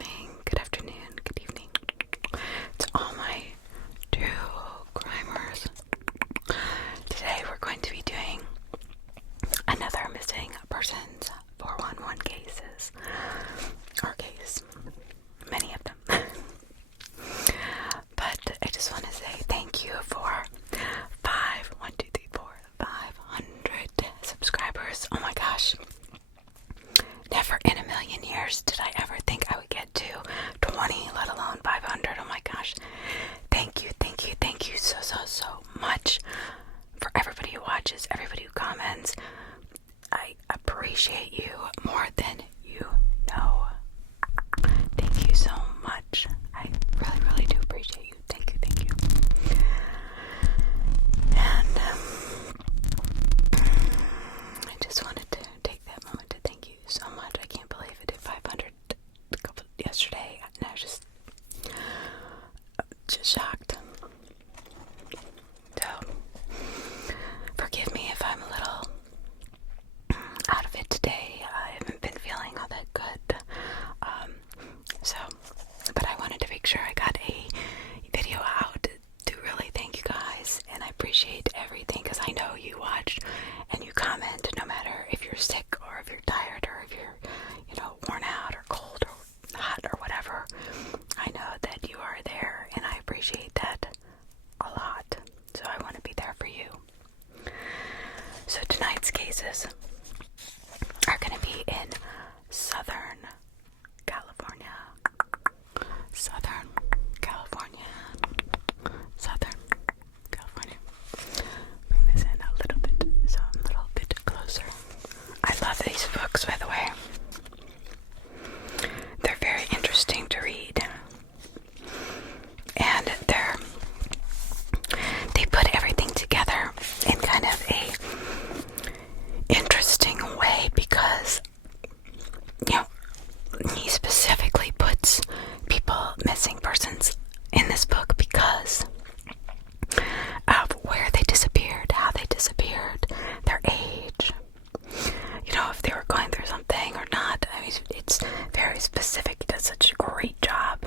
morning, good afternoon, good evening to all my true crimers. Today we're going to be doing another missing persons 411 cases, or case, many of them. But I just want to say thank you for 500 subscribers. Oh my gosh. Never in a million years did I ever think I would get to 20, let alone 500. Oh my gosh. Thank you so much for everybody who watches, everybody who comments. I appreciate you more than you know. Thank you so much. I really do appreciate you. Thank you. And I just wanted to take that moment to thank you so much. I can't believe I did 500 yesterday, and I was just shocked. So, forgive me if I'm a little out of it today. I haven't been feeling all that good. But I wanted to make sure I got a video out to really thank you guys, and I appreciate everything because I know you watch and you comment no matter if you're sick or if you're tired or if you're, worn out or cold or hot or whatever. I know that you are there, and I appreciate that a lot. So I want to be there for you. So tonight's cases are going to be in Southern California. Bring this in a little bit, so I'm a little bit closer. I love these books, by the way. They're very interesting to read. And they put everything together in kind of a interesting way because, he specifically puts missing persons in this book because of where they disappeared, how they disappeared, their age, if they were going through something or not. I mean, it's very specific. He does such a great job.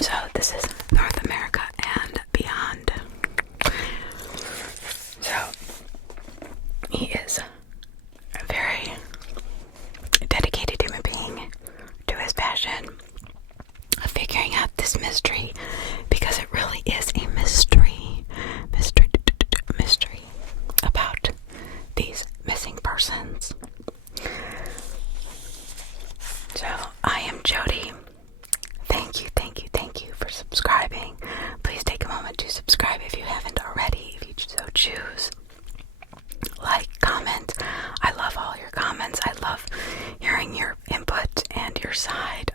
So this is North America and beyond. So he is a very dedicated human being to his passion of figuring out this mystery, because it really is a mystery about these missing persons. So I am Jody. Thank you for subscribing. Please take a moment to subscribe if you haven't already, if you so choose. Like, comment. I love all your comments. I love hearing your input and your side.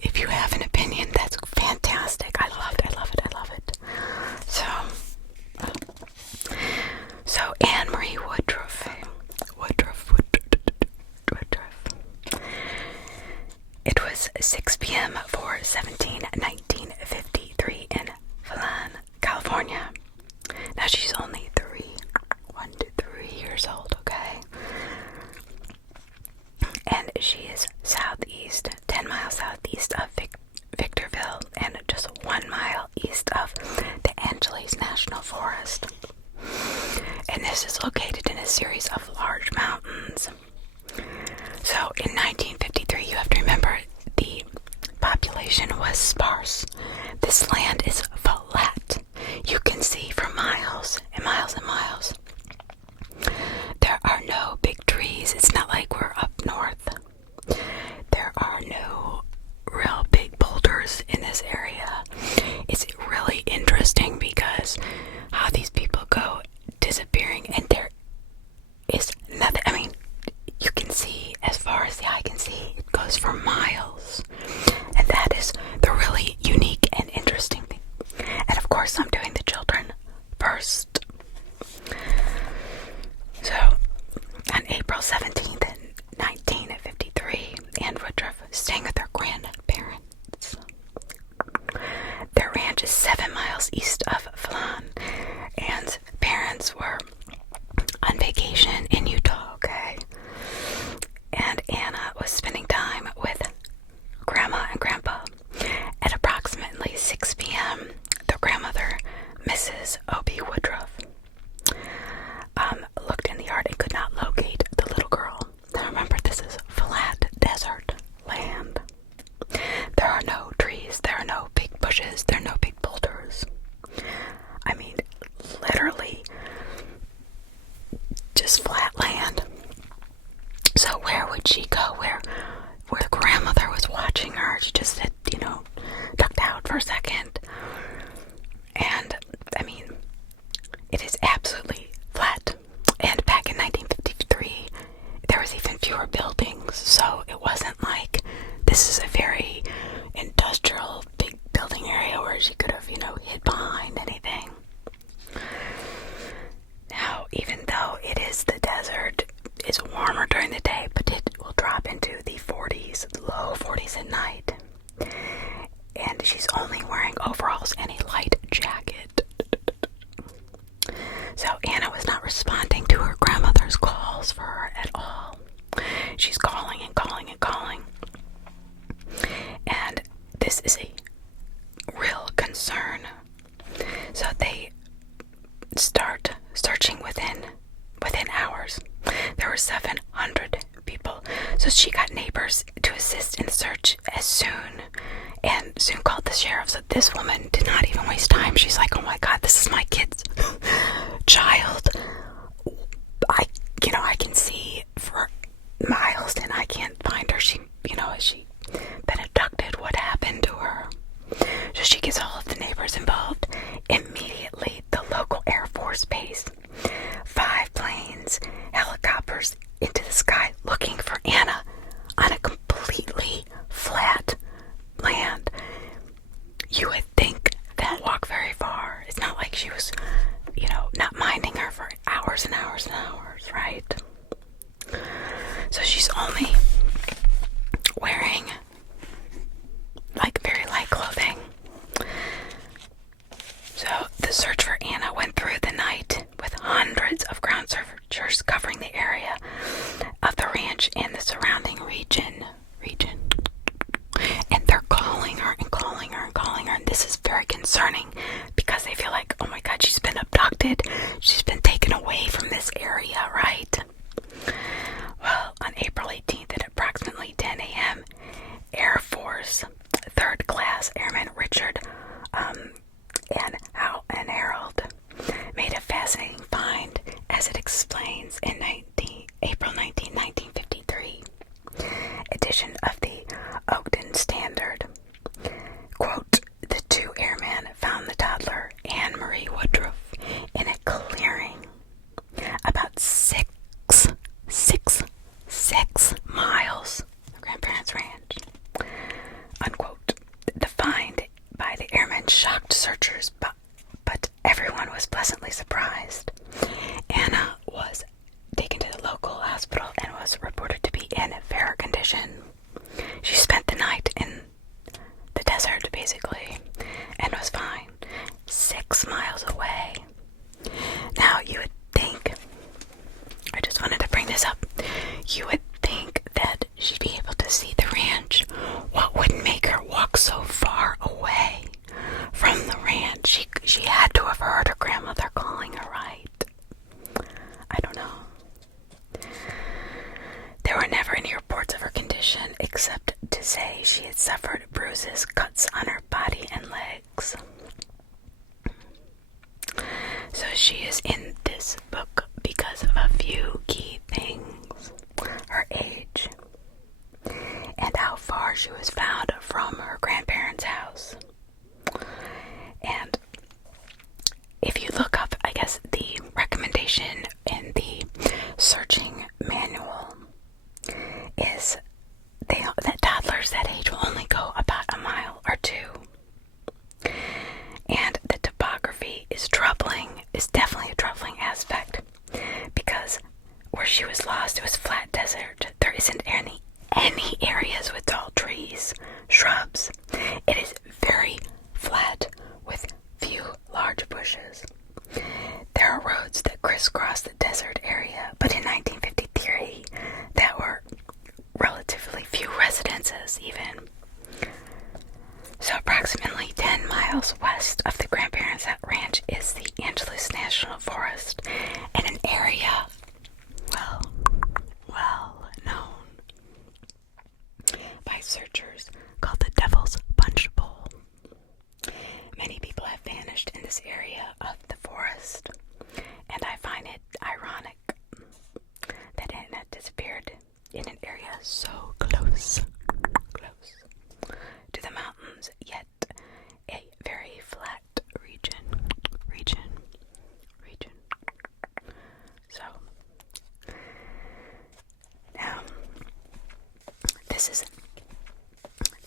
If you have an opinion, that's fantastic. I love it. So Anne Marie Woodruff. It was 6 p.m. for 1953 in Fallon, California. Now she's only 3 years old, okay? And she is southeast, 10 miles southeast of Victorville, and just 1 mile east of the Angeles National Forest. And this is located in a series of large mountains. So in 1953, you have to remember, the population was sparse. This land is flat. You can see for miles and miles and miles. There are no big trees. It's not like we're up north. There are no real big boulders in this area. It's really interesting because how these people go disappearing, and there is nothing. I mean, you can see as far as the eye can see. It goes for miles. And that is the really unique and interesting thing. this flat land. So where would she go? Where the grandmother was watching her. She just had, ducked out for a second. And, I mean, it is absolutely flat. And back in 1953, there was even fewer buildings. So it wasn't like this is a very industrial, big building area where she could have, hid behind anything. Now, even though it is the desert, it's warmer during the day, but it will drop into the 40s, low 40s at night. And she's only wearing overalls and a light jacket. So Anna was not responding to her grandmother's calls for her at all. She's calling and calling and calling. And this is a real concern. So they start searching within hours. There were 700 people. So she got neighbors to assist in the search as soon called the sheriff. So this woman did not even waste time. She's like, oh my God, this is my kid's child. I can see for miles and I can't find her. Has she been abducted? What happened to her? So she gets all of the neighbors involved. Immediately, the local Air Force Base, 5 planes, helicopters into the sky looking for Anna on a completely flat land. You would think that walk very far. It's not like she was, not minding her for hours and hours and hours, right? So she's only wearing very light clothing. So the search for Anna went through the night with hundreds of ground searchers covering the area of the ranch and the surrounding region. And they're calling her and calling her and calling her. And this is very concerning because they feel like, oh my God, she's been abducted. She's been taken away from this area, right? Well, on April 18th at approximately 10 a.m., Air Force 3rd Class Airman Richard and Harold made a fascinating find as it explains in April 1953 edition of the Ogden Standard. Quote, the 2 airmen found the toddler Anne-Marie Woodruff in a clearing about 6 miles from her grandparents' ranch. Unquote. The find by the airmen shocked searchers, but everyone was pleasantly surprised. Anna was taken to the local hospital and was reported to be in fair condition. She spent the night in the desert, basically, and was fine. 6 miles away. Now, you would think, I just wanted to bring this up, you would think that she'd be able to see the ranch. What would make her walk so far away from the ranch? She had to have heard her grandmother calling her, right? I don't know. There were never any reports of her condition except to say she had suffered bruises, cuts on her body and legs. So she is in this book because of a few key things. Her age and how far she was found from her grandparents' house. And if you look up, I guess, the recommendation in the searching manual is that toddlers that age will only go about a mile or 2. And the topography is definitely a troubling aspect, because where she was lost, it was flat desert. There isn't any areas with tall trees, shrubs. It is very flat with few large bushes. There are roads that crisscross the desert area, but in 1953, there were relatively few residences even. So approximately 10 miles west of the grandparents' ranch is the Angeles National Forest, and an area well known by searchers called the Devil's Punch Bowl. Many people have vanished in this area of the forest, and I find it ironic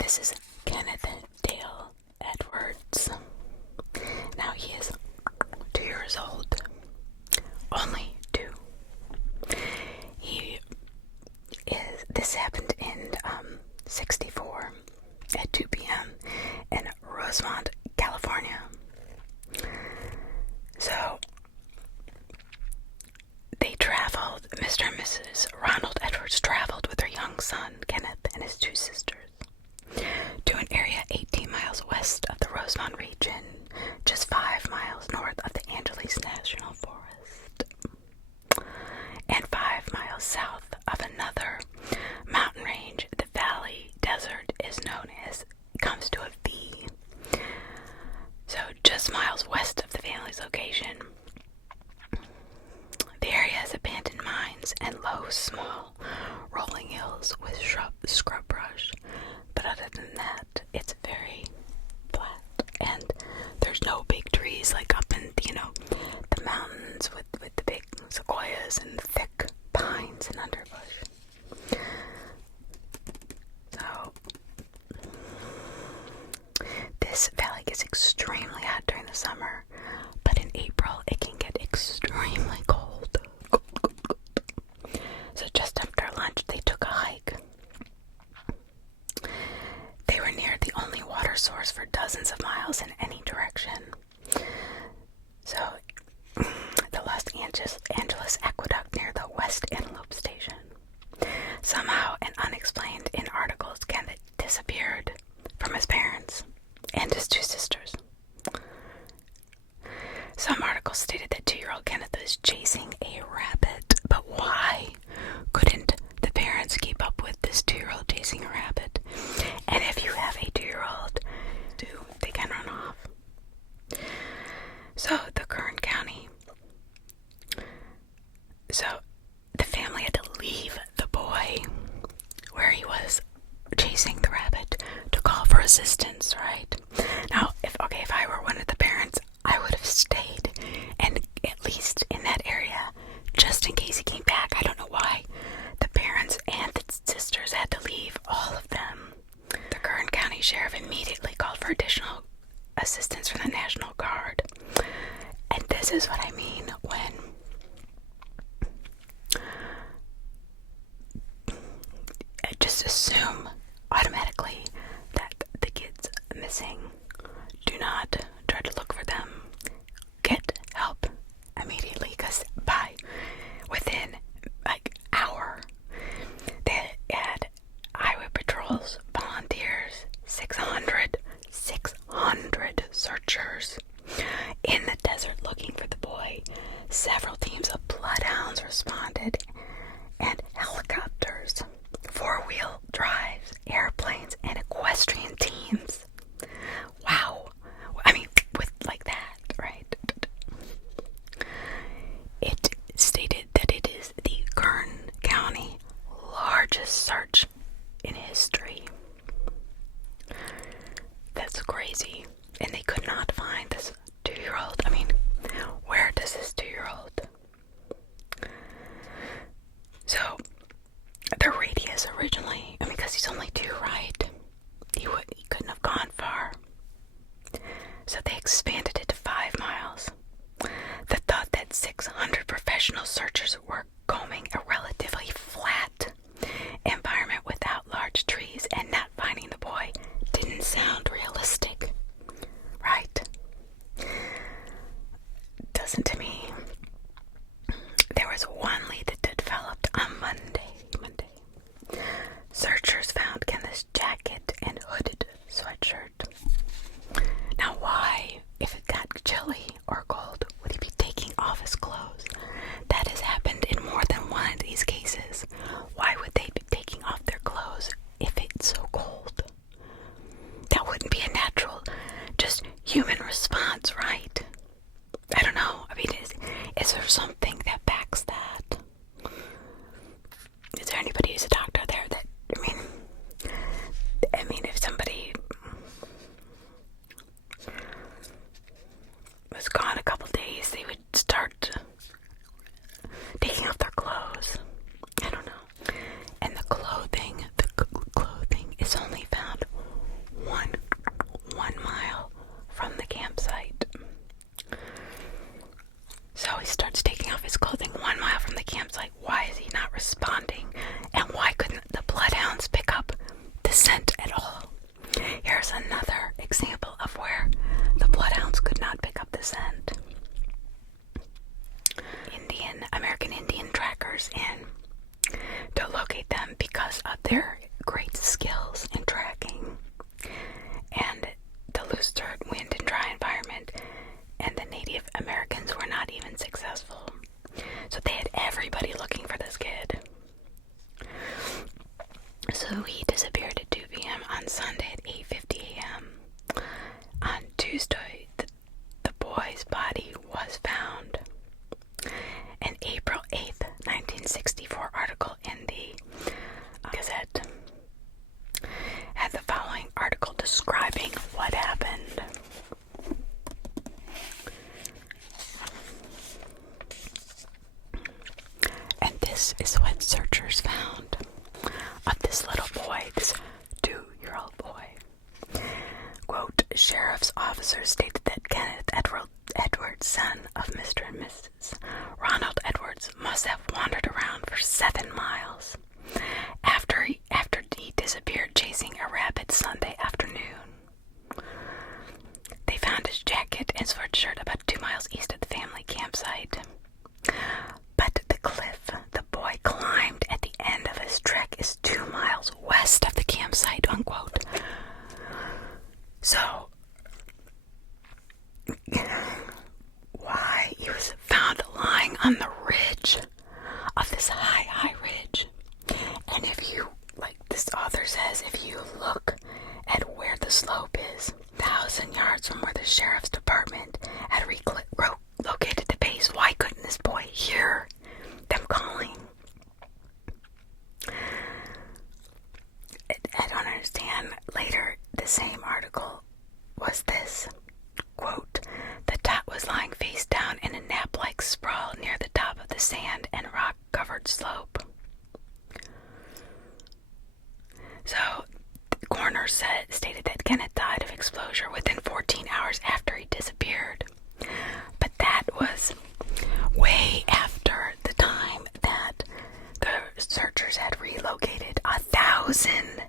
this is Kenneth Dale Edwards. Now he is 2 years old. Only 2. This happened in 64 at 2 p.m. in Rosemont, California. So they traveled, Mr. and Mrs. Ronald Edwards traveled with their young son, Kenneth, and his 2 sisters to an area 18 miles west of the Rosemont region, just 5 miles north of the Angeles National Forest, and 5 miles south of another mountain range. The Valley Desert is known as, comes to a V. So just miles west of the family's location. The area has abandoned mines and low, small, rolling hills with scrub brush. But other than that, it's very flat. And there's no big trees like up in, the mountains with the big sequoias and thick pines and underbush. So, this valley gets extremely hot during the summer, but in April it can get extremely cold. So just after lunch they took a hike. They were near the only water source for dozens of miles in any direction. So, the Los Angeles Aqueduct near the West Antelope Station. Somehow, and unexplained in articles, Kenneth disappeared from his parents and his 2 sisters. Some articles stated that 2-year-old Kenneth was chasing a rabbit, but why couldn't the parents keep up with this 2-year-old chasing a rabbit? And if you have a 2-year-old, they can run off. So the Kern County. So the family had to leave the boy where he was chasing the rabbit to call for assistance, right? Now, if I were one of the parents, I would have stayed and at least in that area just in case he came back. I don't know why the parents and the sisters had to leave, all of them. The Kern County Sheriff immediately called for additional assistance from the National Guard. And this is what I mean when I just assume automatically that the kid's missing. Do not try to look for them. Get help immediately, because within hour, they had highway patrols, volunteers, 600 searchers in the desert looking for the boy. Several teams of bloodhounds responded, and helicopters, 4-wheel drives, airplanes, and equestrian teams. Wow. I mean, with like that, right? It stated that it is the Kern County largest search in history. That's crazy. And they could not find this 2-year-old. I mean, where does this 2-year-old? So, the radius originally, because he's only 2, right? He couldn't have gone far. So they expanded it to 5 miles. The thought that 600 professional searchers were combing a relatively flat environment without large trees and not finding the boy didn't sound realistic, right? Doesn't to me. There was one lead that developed on Monday. Searchers found Kenneth's jacket and hooded sweatshirt. Now why, if it got chilly or cold, would he be taking off his clothes? That has happened in more than one of these cases. Why would they be taking off their clothes if it's so cold? That wouldn't be a natural, just human response, right? I don't know. I mean, is there something that backs that? Is there anybody who's a doctor there that, if somebody was gone a couple days, they would start taking off their clothes. I don't know. And the clothing is only found in American Indian trackers in to locate them because of their great skills in tracking and the loose dirt, wind, and dry environment. And the Native Americans were not even successful. So they had everybody looking for this kid. So he disappeared at 2 p.m. on Sunday at 8:50 a.m. On Tuesday, the boy's body was found. An April 8th, 1964 article in the Gazette had the following article describing what happened. And this is what searchers found of this little boy, this 2-year-old boy. Quote, sheriff's officers stated that Kenneth Edwards, son of Mr. and Mrs. Ronald Edwards, must have wandered around for 7 miles after he disappeared chasing a rabbit Sunday afternoon. They found his jacket and sweatshirt about 2 miles east of the family campsite. But the cliff the boy climbed at the end of his trek is 2 miles west of the campsite, unquote. So, why he was found lying on the ridge of this high ridge. And if you, like this author says, if you look at where the slope is, 1,000 yards from where the sheriff's department had located the base, why couldn't this boy hear them calling? I don't understand. Later, the same article was this, quote, the tot was lying face down in a nap-like sprawl near the top of the sand and rock-covered slope. So, the coroner stated that Kenneth died of exposure within 14 hours after he disappeared. But that was way after the time that the searchers had relocated 1,000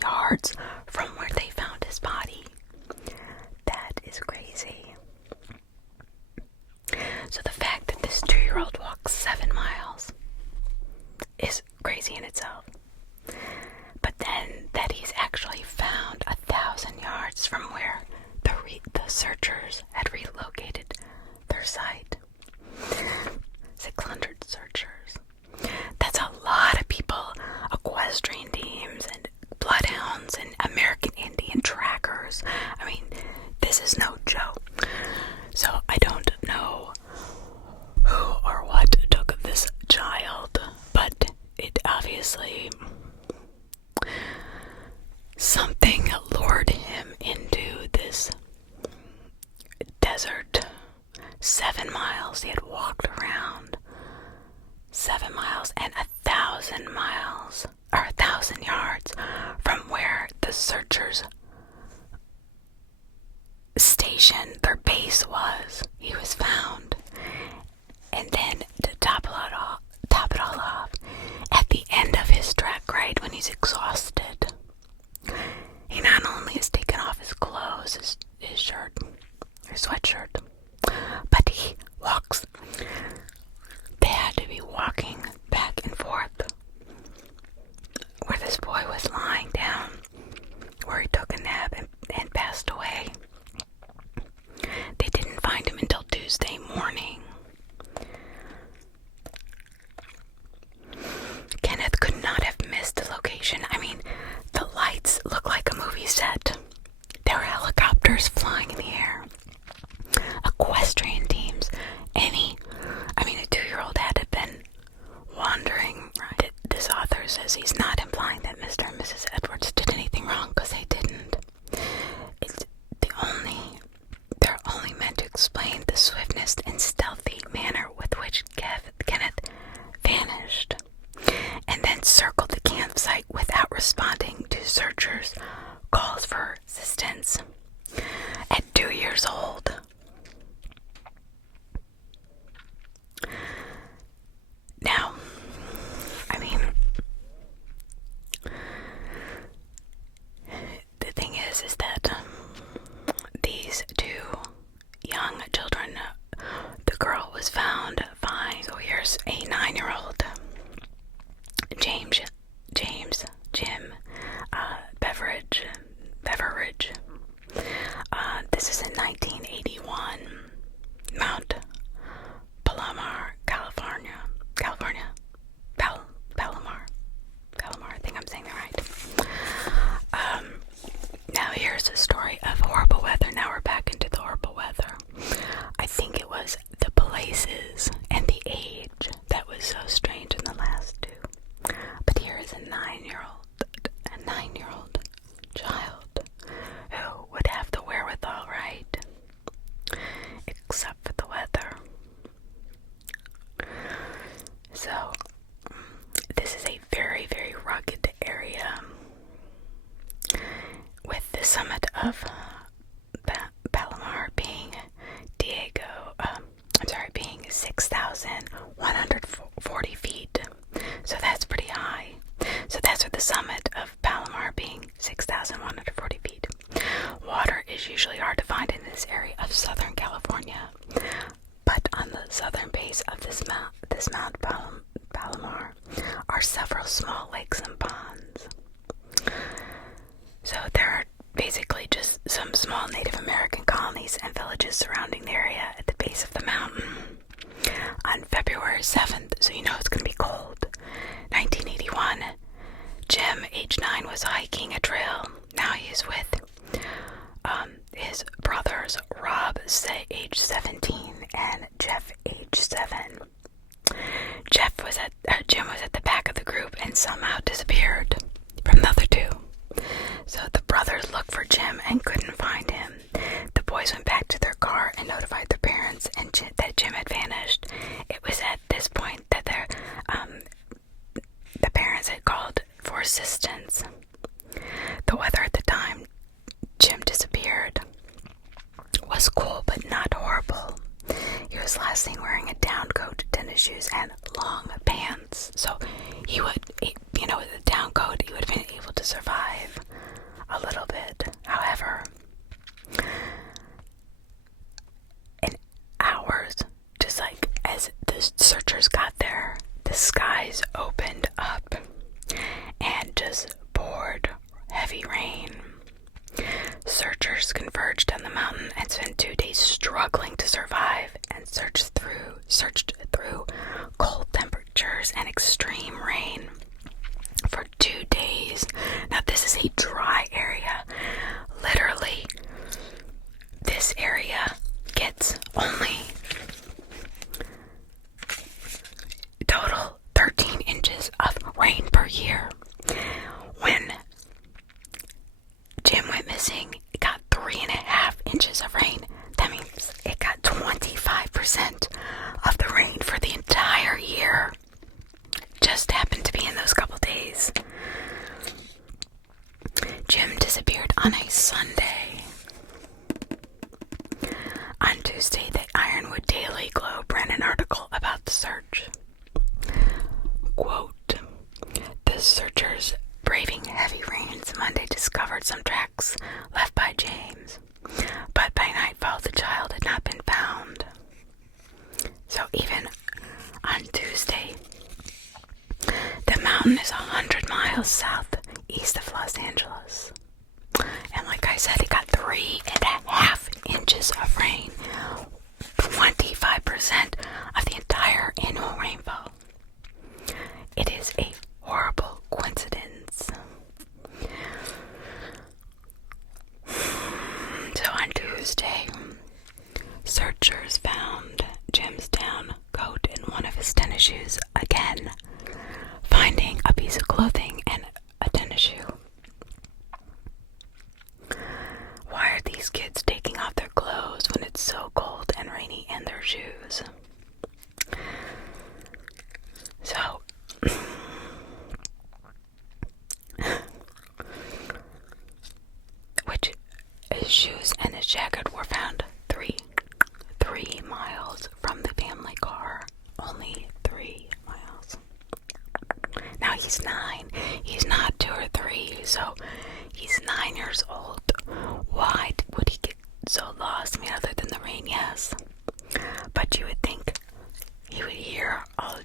yards from where they found his body. That is crazy. So the fact that this 2-year-old walked 7 miles is crazy in itself. But then that he's actually found 1,000 yards from where the searchers had relocated their site. 600 searchers. That's a lot of people. Equestrian teams and bloodhounds and American Indian trackers. I mean, this is no joke. So I don't know who or what took this child, but it obviously something lured him into this desert. 7 miles he had walked around. 7 miles and 1,000 miles, or 1,000 yards from where the searchers station, their base was. He was found. And then to top it all off, at the end of his trek, right, when he's exhausted, he not only has taken off his clothes, his shirt, his sweatshirt, but he walks. They had to be walking back and forth where this boy was lying down, where he took a nap and passed away. They didn't find him until Tuesday morning. there's a 9-year-old Jim Beverage. This is in 1981, Mount Palomar, California. Palomar. I think I'm saying that right. Now here's a story of horrible weather. Now we're back into the horrible weather. I think it was the places and the age that was so strange in the last two. But here is a 9-year-old child who would have the wherewithal, right? Except for the weather. So, this is a very, very rugged area with the summit of Palomar being being 6,140 feet. So that's pretty high. So that's where the summit of Palomar being 6,140 feet. Water is usually hard to find in this area of Southern California, but on the southern base of this Mount Palomar are several small lakes and ponds. So there are basically just some small Native American colonies and villages surrounding the area at the base of the mountain. On February 7th, so you know it's going to be cold, 1981, Jim, age 9, was hiking a trail. Now he is with his brothers, Rob, age 17, and Jeff, age 7. Jim was at the back of the group and somehow disappeared from the other two. So the brothers looked for Jim and couldn't find him. The boys went back to their car and notified their parents that Jim had vanished. It was at this point that the parents had called for assistance. The weather at the time Jim disappeared was cool but not horrible. He was last seen wearing a down coat, tennis shoes, and long pants. So he would, with a down coat, he would have been able to survive a little bit. However, in hours, just like as the searchers got there, the skies opened up and just poured heavy rain. Searchers converged on the mountain and spent 2 days struggling to survive and searched through cold temperatures and extreme rain for 2 days. Now this is a dry area. Literally, this area gets only total 13 inches of rain per year. When Jim went missing, it got 3.5 inches of rain. That means it got 25% of the rain for the entire year. Just happened to be in those couple days. Jim disappeared on a Sunday. On Tuesday, the Ironwood Daily Globe ran an article about the search. Quote, the searchers braving heavy rains Monday discovered some tracks left by James, but by nightfall the child had not been found. So even on Tuesday, the mountain is 100 miles southeast of Los Angeles. And like I said, it got 3.5 inches of rain, 25% of the entire annual rainfall. It is a horrible coincidence. So on Tuesday, searchers found Jim's down coat and one of his tennis shoes again, finding a piece of clothing and a tennis shoe. Why are these kids taking off their clothes when it's so cold and rainy in their shoes? So, which his shoes and his jacket were found 3 miles from the family car. Only 3 miles. Now he's 9. He's not 2 or 3, so he's 9 years old. Why would he get so lost? I mean, other than the rain, yes. But you would think he would hear all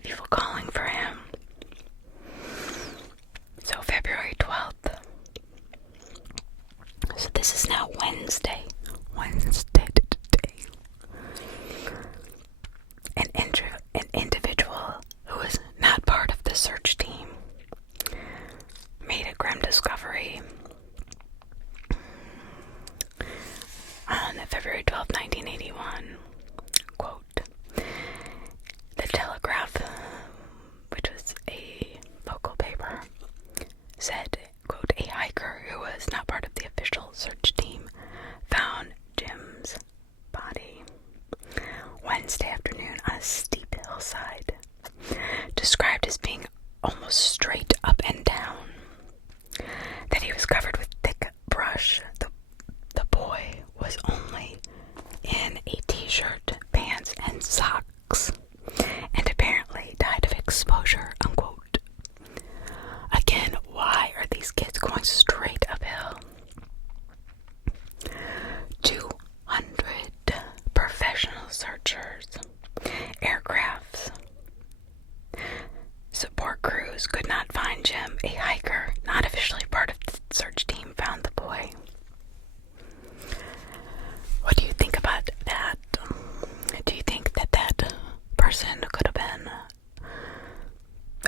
person could have been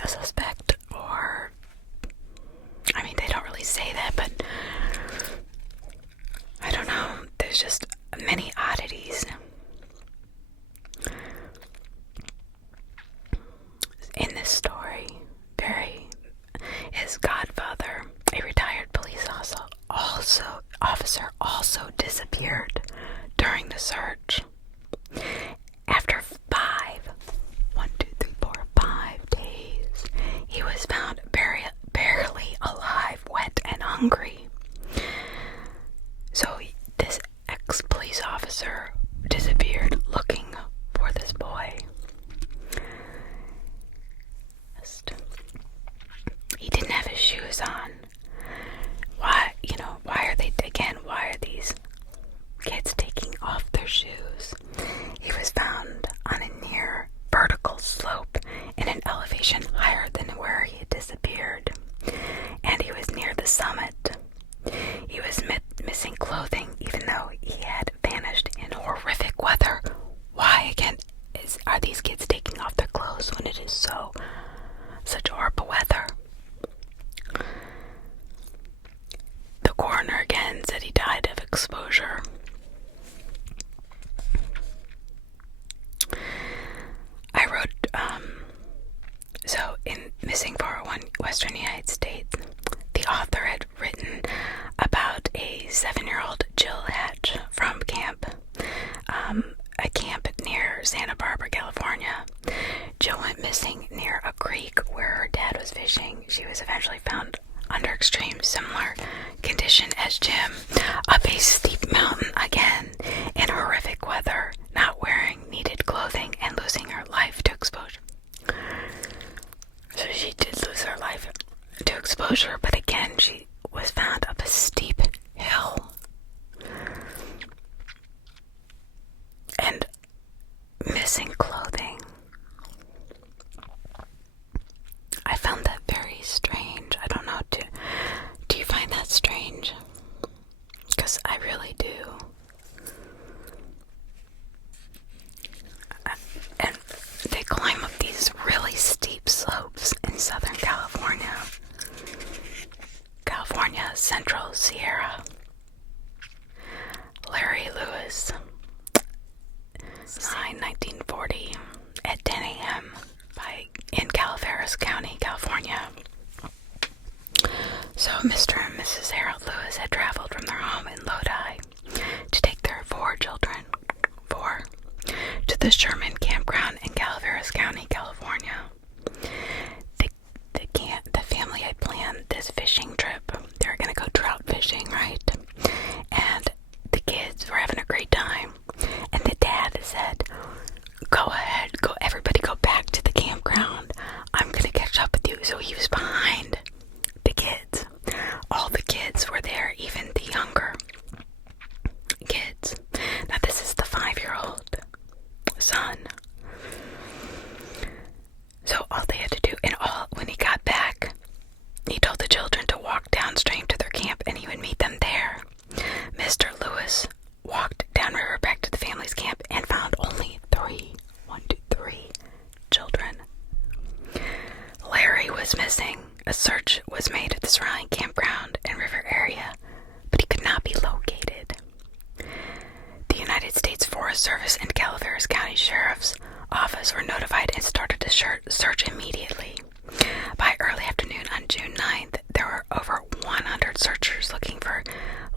a suspect, or, I mean, they don't really say that, but I don't know. There's just many oddities in this story. His godfather, a retired police officer, also disappeared during the search. After 5 days, he was found barely alive, wet and hungry. So this ex-police officer disappeared looking for this boy. He didn't have his shoes on. Why are these kids taking off their shoes? He was found on a near vertical slope in an elevation higher than where he had disappeared, and he was near the summit. He was missing clothing, even though he had vanished in horrific weather. Why, again, are these kids taking off their clothes when it is such horrible weather? The coroner again said he died of exposure. I wrote, so in Missing 401 Western United States, the author had written about a 7-year-old Jill Hatch from a camp near Santa Barbara, California. Jill went missing near a creek where her dad was fishing. She was eventually found under extreme similar condition as Jim, up a steep mountain again, in horrific weather, not wearing needed clothing and losing her life to exposure. So she did lose her life to exposure, but again she was found up a steep hill. And missing clothing. I found that very strange. I don't know, do you find that strange? Because I really do. And they climb up these really steep slopes in Southern California. California's Central Sierra. Larry Lewis, signed 1940 at 10 a.m. in Calaveras County, California. So Mr. and Mrs. Harold Lewis had traveled from their home in Lodi to take their 4 children to the Sherman Campground in Calaveras County, California. The family had planned this fishing trip. They were going to go trout fishing, right? And the kids were having a great time. And the dad said, go ahead, everybody go back to the campground. I'm going to catch up with you. So he was behind the kids. All the kids were there, even the younger kids. Now this is the 5-year-old son. So all they had to do, when he got back, he told the children to walk downstream to their camp and he would meet them there. Mr. Lewis walked downriver back to the family's camp and found only 3 children. Larry was missing. A search was made at the surrounding campground and river area, but he could not be located. The United States Forest Service and Calaveras County Sheriff's Office were notified and started to search immediately. By early afternoon on June 9th, there were over 100 searchers looking for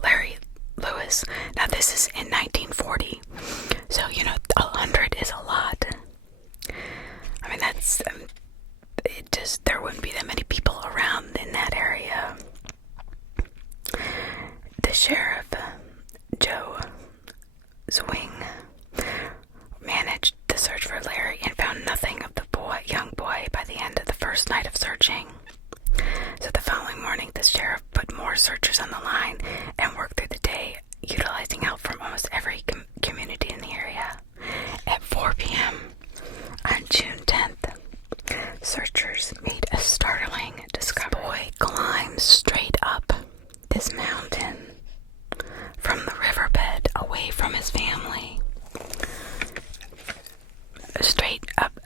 Larry Lewis. Now this is in 1940, so 100 is a lot. I mean, that's there wouldn't be that many people around in that area. The sheriff, Joe Zwing, managed the search for Larry and found nothing of the young boy by the end of the first night of searching. So the following morning, the sheriff put more searchers on the line and worked through the day, utilizing help from almost every community in the area. At 4 p.m. on June 10th, searchers made a startling discovery. The boy climbs straight up this mountain from the riverbed away from his family. Straight up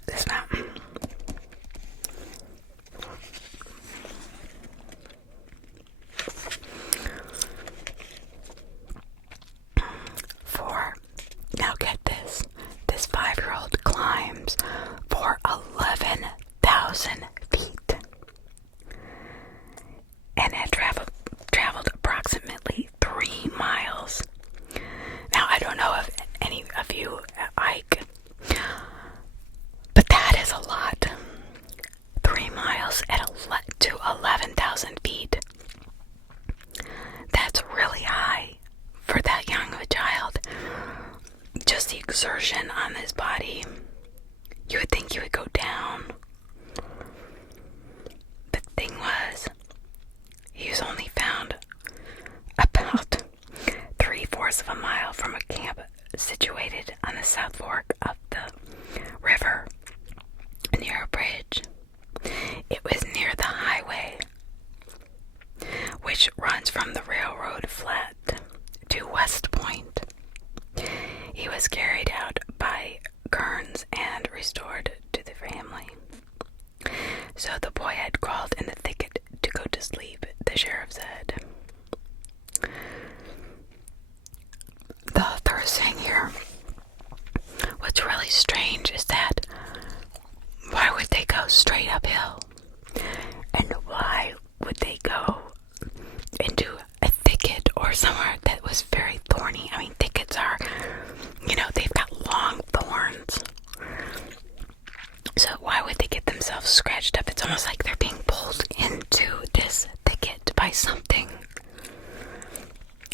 So why would they get themselves scratched up? It's almost like they're being pulled into this thicket by something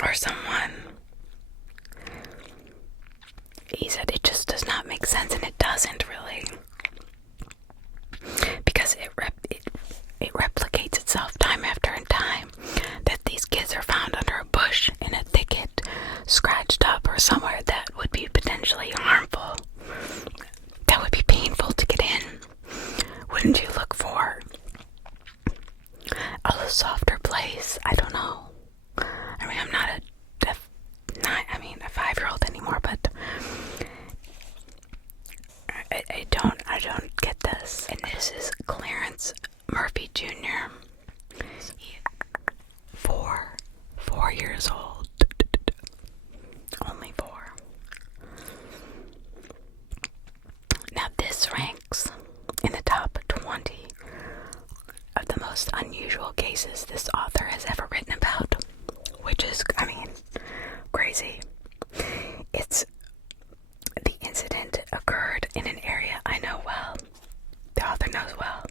or someone. He said it just does not make sense, and it doesn't really, because it replicates itself time after time, that these kids are found under a bush in a thicket, scratched up, or somewhere that would be potentially harmful, that would be painful to get in. Wouldn't you look for a softer place? I don't know. I mean, I'm not a 5-year-old anymore, but I don't get this. And this is Clarence Murphy Jr. He's 4 years old. Only 4. Now this ranks in the top 20 of the most unusual cases this author has ever written about, which is, crazy. The incident occurred in an area I know well. The author knows well.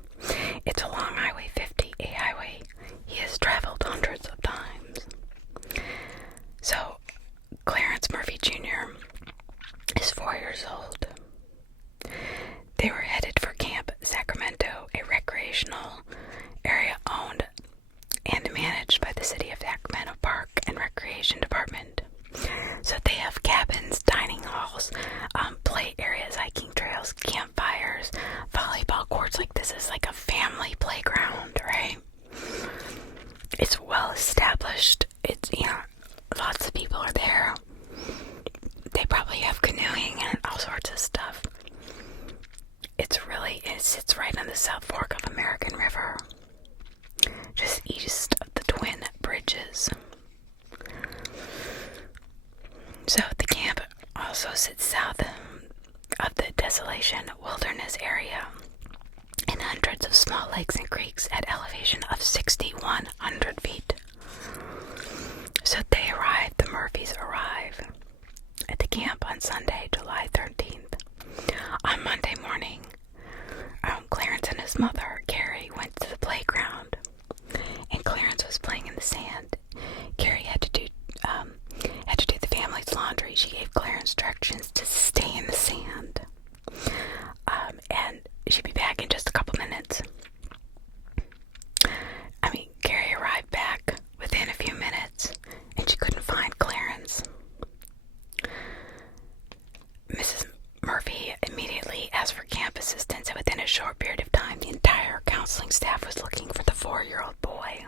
It's along Highway 50, a highway he has traveled hundreds of times. So, Clarence Murphy Jr. is 4 years old. They were headed for Camp Sacramento, a recreational area owned and managed by the City of Sacramento Park and Recreation Department. So they have cabins, dining halls, play areas, hiking trails, campfires, volleyball courts. Like, this is like a family playground, right? It's well established. It's, lots of people are there. They probably have canoeing and all sorts of stuff. It sits right on the South Fork of American River, just east of the Twin Bridges. So the camp also sits south of the Desolation Wilderness area, in hundreds of small lakes and creeks at elevation of 6,100 feet. So the Murphys arrive at the camp on Sunday, July 13th. On Monday morning, Clarence and his mother, Carrie, went to the playground, and Clarence was playing in the sand. Carrie had to do the family's laundry. She gave Clarence directions to stay in the sand, and she'd be back in just a couple minutes. Carrie arrived back within a few minutes, and she couldn't find Clarence. Mrs. Murphy immediately asked for camp assistance, and within a short period of time, the entire counseling staff was looking for the 4-year-old boy.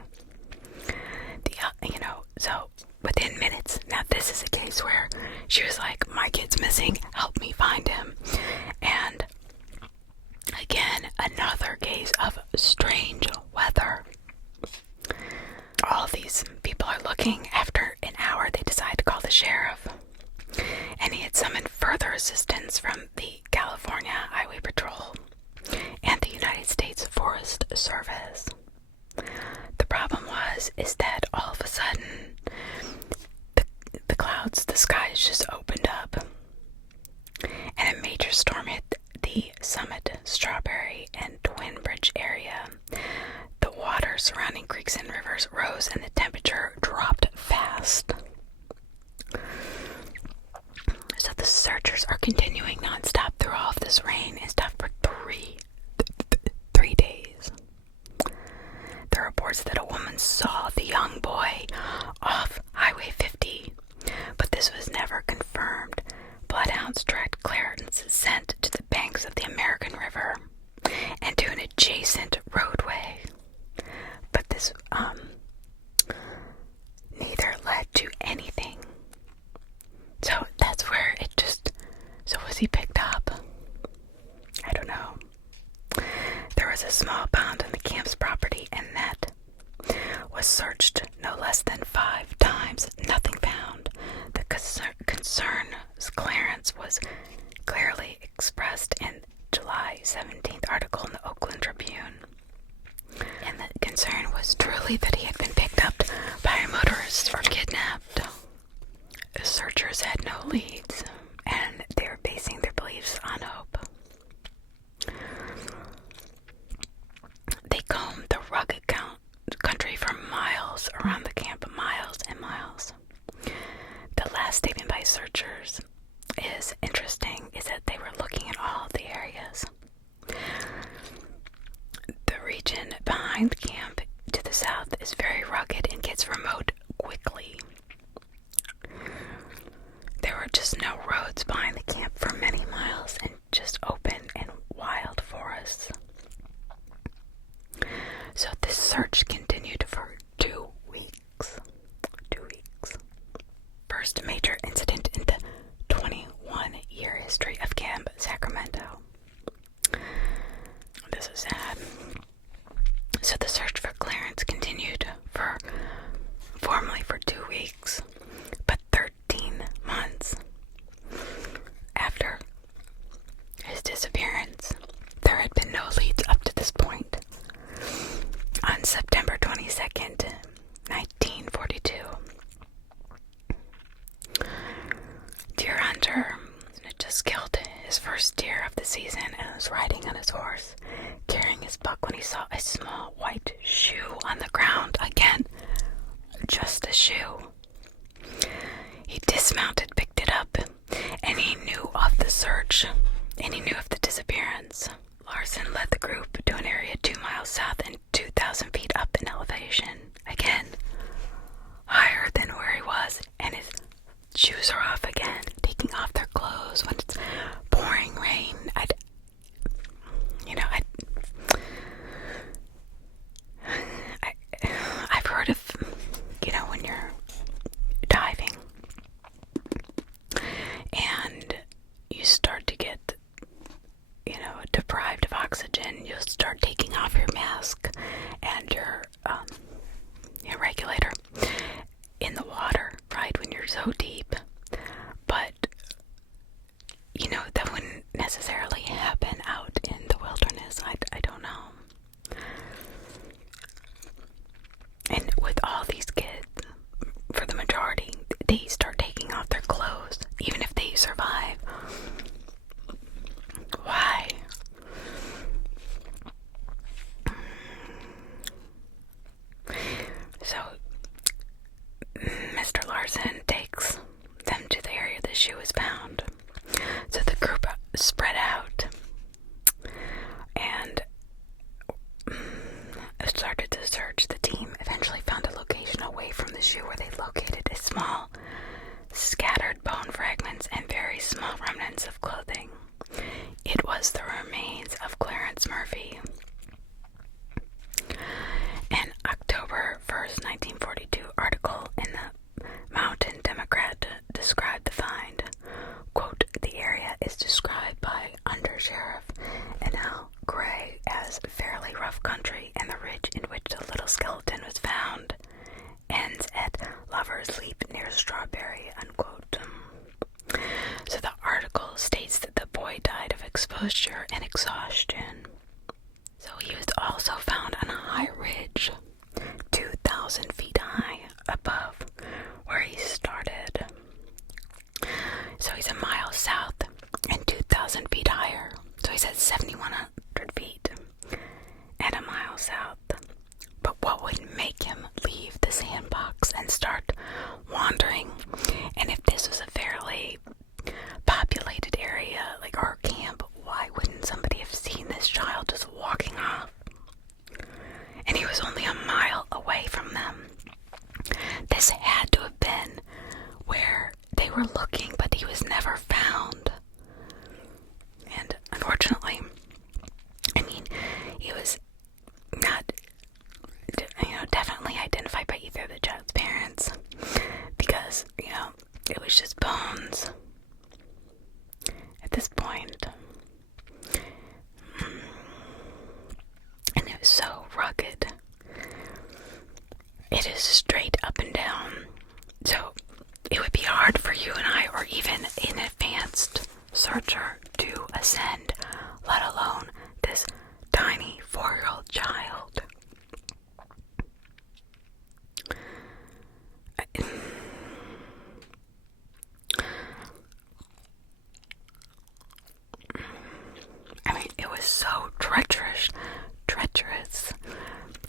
So within minutes. Now this is a case where she was like, my kid's missing, help me find him. And again, another case of strange weather. All these people are looking. After an hour, they decide to call the sheriff, and he had summoned further assistance from the California Highway Patrol and the United States Forest Service. The problem is that all of a sudden, the skies just opened up, and a major storm hit the Summit, Strawberry, and Twin Bridge area. The water surrounding creeks and rivers rose, and the temperature dropped fast. So the searchers are continuing nonstop through all of this rain and stuff for three days. There are reports that a woman saw the young boy off Highway 50, but this was never confirmed. Bloodhounds tracked Clarence scent to the banks of the American River and to an adjacent roadway, but this neither led to anything. So that's where it just... So was he picked up? I don't know. There was a small pond on the camp's property, and that was searched no less than 5 times. Nothing found. The concern Clarence was clearly expressed in July 17th article in the Oakland Tribune. And the concern was truly that he had been picked up by a motorist or kidnapped. The searchers had no leads, and they were basing their beliefs on hope. behind the camp to the south is very rugged and gets remote quickly. There were just no roads behind the camp for many miles and just open and wild forests. So this search continued for 2 weeks. 2 weeks. First major incident in the 21-year history of Camp Sacramento. This is sad. So the search for Clarence continued formally for 2 weeks, but 13 months after his disappearance, there had been no leads up to this point. On September 22nd, 1942, deer hunter had just killed his first deer of the season and was riding on his horse, carrying his buck when he saw a small white shoe on the ground. Again, just a shoe. He dismounted, picked it up, and he knew of the search, and he knew of the disappearance. Larson led the group to an area 2 miles south and 2,000 feet up in elevation. Again, higher than where he was, and his shoes are off again, taking off their clothes when it's pouring rain. I've heard of, when you're diving and you start to get, deprived of oxygen, you'll start taking off your mask and your regulator in the water, right, when you're so deep. But, that wouldn't necessarily happen out in the wilderness. I don't know. And with all these kids, for the majority, they start taking off their clothes, even if they survive. Why? So, Mr. Larson takes them to the area the shoe was found. So the group spread out and started to search. The team eventually found a location away from the shoe where they located a small, scattered bone fragments and very small remnants of clothing. It was the remains of Clarence Murphy. An October 1st, 1942 article in the Mountain Democrat described the find. Quote, the area is described by Under-Sheriff N.L. Gray as fairly rough country, and the ridge in which the little skeleton was found ends at Lover's Leap near Strawberry, unquote. So the article states that the boy died of exposure and exhaustion. So he was also found on a high ridge, 2,000 feet high above where he started. So he's a mile south and 2,000 feet higher. So he's at 7,100 feet and a mile south. But what would make him leave the sandbox and start wandering? And if this was a fairly populated area like our camp, why wouldn't somebody have seen this child just walking off? And he was only a mile away from them. This had to have been where they were looking, but he was never found. And unfortunately, he was not, definitely identified by either of the child's parents, because, it was just bones at this point. And it was so rugged. It is straight up and down. So it would be hard for you and I, or even an advanced searcher, to ascend, let alone this tiny 4-year-old child. It was so treacherous,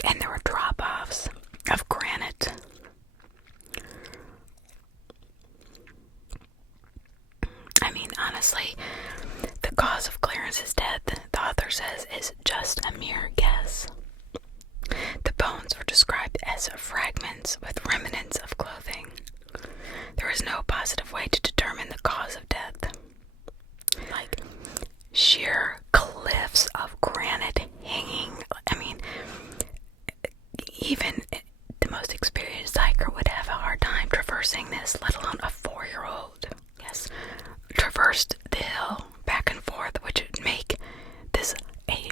and there were drop-offs of granite. Honestly, the cause of Clarence's death, the author says, is just a mere guess. bones were described as fragments with remnants of clothing. There was no positive way to determine the cause of death. Like, sheer cliffs of granite hanging. I mean, even the most experienced hiker would have a hard time traversing this, let alone a 4-year-old. Yes, traversed the hill back and forth, which would make this a,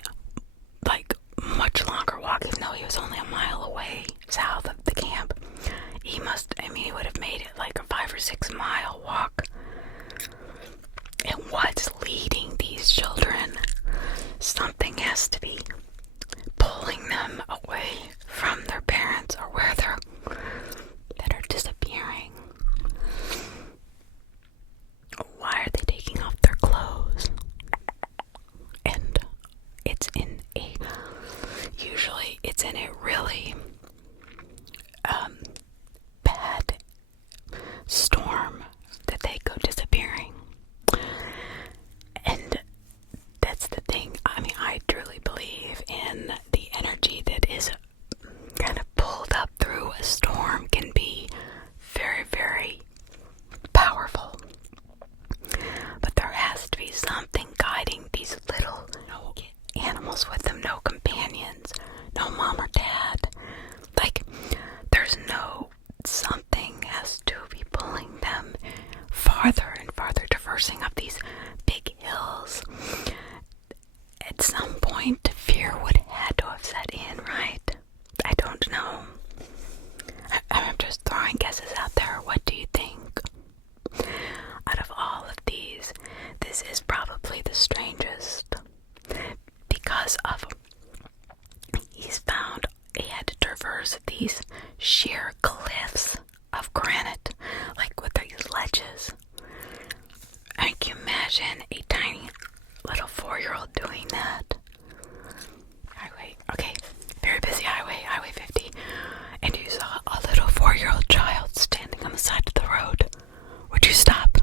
like, much longer walk, even though he was only a mile away south of the camp. He would have made it like a 5 or 6 mile walk. And what's leading these children? Something has to be pulling them away from their parents or where that are disappearing. Why are they taking off their clothes? And usually it's in a really bad storm that they go disappearing. And that's the thing. I mean, I truly believe in the energy that is kind of pulled up through a storm can be very, very powerful. But there has to be something guiding these little animals with them, no companions, no mom or dad. Like, something has to be pulling them farther and farther, traversing up these big hills. At some point, fear would have had to have set in, right? I don't know. I'm just throwing guesses out there. What do you think? Out of all of these, this is probably the strangest because of he had to traverse these sheer cliffs of granite, like with these ledges. I can imagine a tiny little 4-year-old doing that. Highway, okay, very busy highway 50, and you saw a little 4-year-old child standing on the side of the road. Would you stop?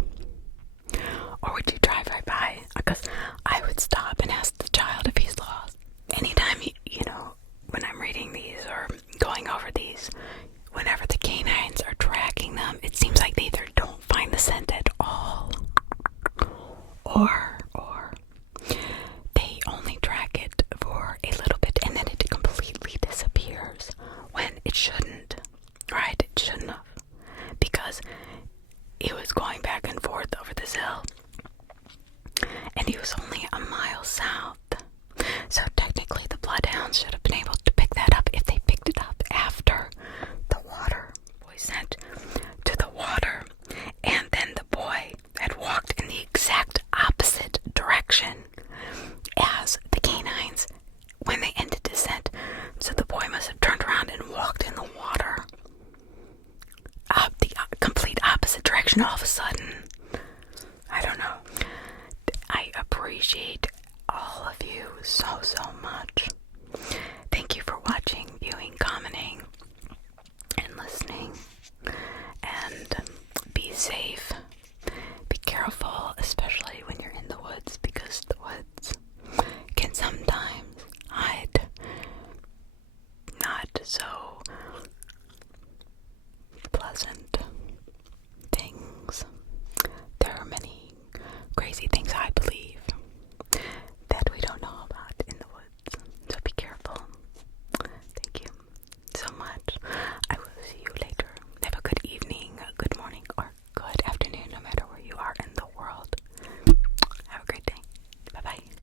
Or would you drive right by? Because I would stop and ask the child if he's lost. Anytime, when I'm reading these or going over these, whenever the canines are tracking them, it seems like they either don't find the scent at all, or they only track it for a little bit and then it completely disappears when it shouldn't, right? It shouldn't have, because it was going back and forth over this hill and he was only a mile south. So technically the bloodhounds should have been able to pick that up if they picked it up after the water was sent to the water, and then the boy had walked in the exact opposite direction as the canines when they ended descent. So the boy must have turned around and walked in the water the complete opposite direction all of a sudden. I don't know. I appreciate all of you so